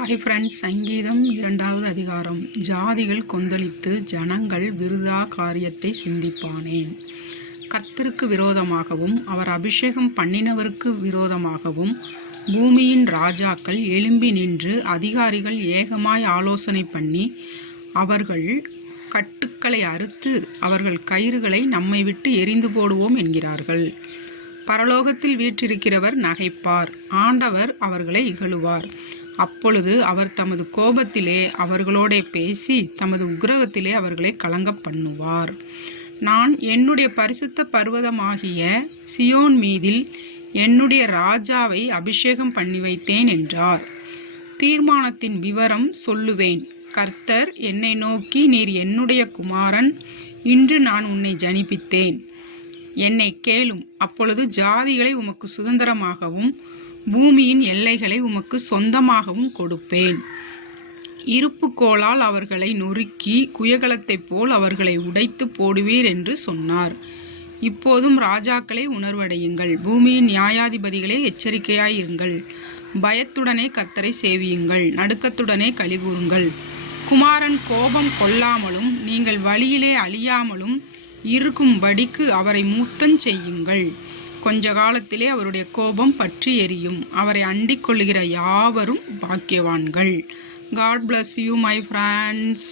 Hi friends, சங்கீதம் 2வது அதிகாரம். ஜாதிகள் கொந்தளித்து ஜனங்கள் விருதா காரியத்தை சிந்திப்பானேன். கர்த்தருக்கு விரோதமாகவும் அவர் அபிஷேகம் பண்ணினவருக்கு விரோதமாகவும் பூமியின் ராஜாக்கள் எழும்பி நின்று அதிகாரிகள் ஏகமாய் ஆலோசனை பண்ணி அவர்கள் கட்டுக்களை அறுத்து அவர்கள் கயிறுகளை நம்மை விட்டு எறிந்து போடுவோம் என்கிறார்கள். பரலோகத்தில் வீற்றிருக்கிறவர் நகைப்பார், ஆண்டவர் அவர்களை இகழுவார். அப்பொழுது அவர் தமது கோபத்திலே அவர்களோடே பேசி தமது உக்கிரகத்திலே அவர்களை கலங்க பண்ணுவார். நான் என்னுடைய பரிசுத்த பர்வதமாகிய சியோன் மீதில் என்னுடைய ராஜாவை அபிஷேகம் பண்ணி வைத்தேன் என்றார். தீர்மானத்தின் விவரம் சொல்லுவேன். கர்த்தர் என்னை நோக்கி, நீர் என்னுடைய குமாரன், இன்று நான் உன்னை ஜனிப்பித்தேன், என்னை கேளும். அப்பொழுது ஜாதிகளை உமக்கு சுதந்திரமாகவும் பூமியின் எல்லைகளை உமக்கு சொந்தமாகவும் கொடுப்பேன். இருப்புக்கோளால் அவர்களை நொறுக்கி குயகலத்தைப் போல் அவர்களை உடைத்து போடுவீர் என்று சொன்னார். இப்போதும் ராஜாக்களை உணர்வடையுங்கள், பூமியின் நியாயாதிபதிகளே எச்சரிக்கையாயிருங்கள். பயத்துடனே கர்த்தரை சேவியுங்கள், நடுக்கத்துடனே கலிகூறுங்கள். குமாரன் கோபம் கொள்ளாமலும் நீங்கள் வழியிலே அழியாமலும் இருக்கும்படிக்கு அவரை மூத்தஞ் செய்யுங்கள். கொஞ்ச காலத்திலே அவருடைய கோபம் பற்றி எரியும். அவரை அண்டிக் கொள்ளுகிற யாவரும் பாக்கியவான்கள். God bless you, my friends.